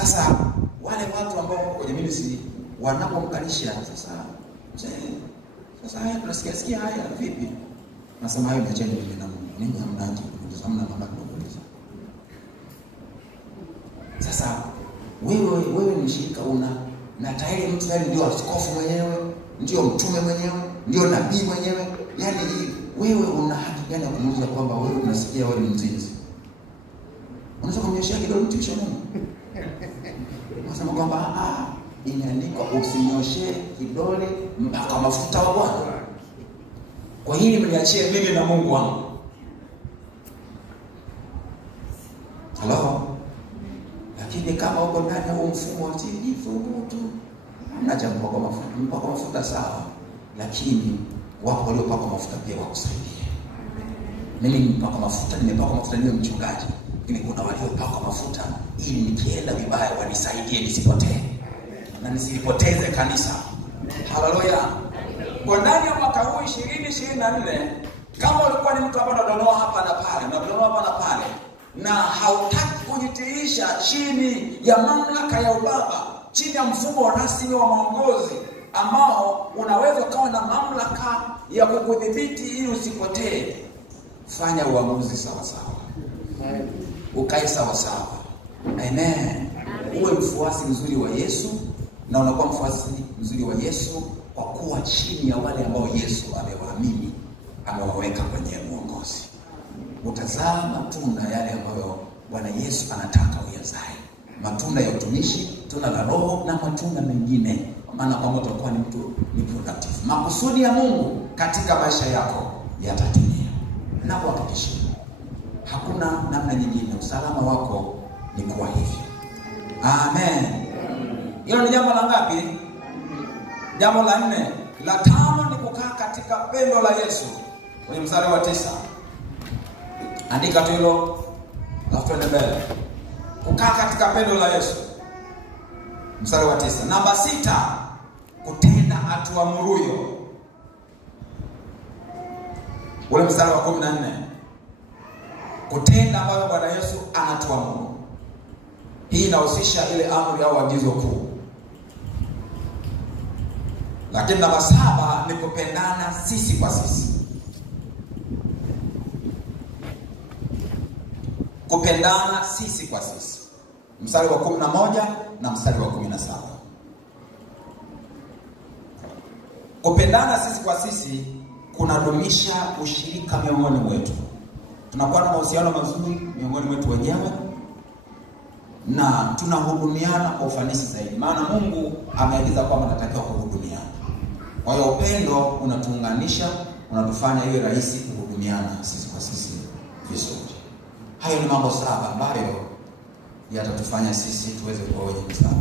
Sasa wale watu ambao kwenye ministry wanapomkalisha sasa haya tunasikia haya vipi? Nasema hayo niacheni mimi na Mungu. Ninyi hamnaji kuuliza, hamna mambo kuuliza. Sasa wewe ni mshirika na tayari mtu tayari ndio askofu mwenyewe, ndio mtume mwenyewe, ndio nabii mwenyewe. Yaani wewe una haki gani ya kumuuliza kwamba wewe unasikia wewe ni mzinzi? Unaweza kumnyoshia kidole mtu kisha nini? Unasema kwamba imeandikwa usinyoshe kidole mpaka mafuta wa Bwana. Kwa hili mniachie mimi na Mungu wangu. Hello? Lakini kama uko ndani ya mfumo wa jifungutu, hamna jambo kwa mafuta, mpaka mafuta sawa. Lakini wapo waliopaka mafuta pia wakusaidie. Mimi nimepaka mafuta, niwe mchungaji. Lakini kuna waliopaka mafuta ili nikienda vibaya wanisaidie nisipotee. Na nisipoteze kanisa. Haleluya. Kwa ndani ya mwaka huu 2024, kama ulikuwa ni mtu ambaye unadonoa hapa na pale, na hautaki kujitiisha chini ya mamlaka ya ubaba, chini ya mfumo rasmi wa maongozi ambao unaweza kuwa na mamlaka ya kukudhibiti ili usipotee, fanya uamuzi sawa sawa. Ukae sawa sawa. Amen. Uwe mfuasi mzuri wa Yesu, na unakuwa mfuasi mzuri wa Yesu kwa kuwa chini ya wale ambao Yesu amewaamini, amewaweka kwenye uongozi. Utazaa matunda yale ambayo Bwana Yesu anataka uyazae. Matunda ya utumishi, tunda la Roho na matunda mengine. Maana kwamba utakuwa ni mtu ni productive. Makusudi ya Mungu katika maisha yako yatatimia. Na kuhakikisha hakuna namna nyingine, usalama wako ni kuwa hivyo. Amen. Hilo ni jambo la ngapi? Jambo la 4. La 5 ni kukaa katika pendo la Yesu. Kwenye mstari wa 9. Andika tu hilo, alafu tuende mbele. Kukaa katika pendo la Yesu. Mstari wa 9. Namba 6, kutenda atuamuruyo. Ule mstari wa 14. Kutenda ambayo Bwana Yesu anatuamuru. Hii inahusisha ile amri au agizo kuu. Lakini namba 7 ni kupendana sisi kwa sisi. Kupendana sisi kwa sisi. Mstari wa 11 na mstari wa 17. Kupendana sisi kwa sisi kunadumisha ushirika miongoni mwetu. Tunakuwa na mahusiano mazuri miongoni mwetu wenyewe na tunahudumiana kwa ufanisi zaidi. Maana Mungu ameagiza kwamba tunatakiwa kuhudumiana. Kwa hiyo upendo unatuunganisha, unatufanya iwe rahisi kuhudumiana sisi kwa sisi vizuri. Hayo ni mambo 7 ambayo yatatufanya sisi tuweze kuwa wenye msaada.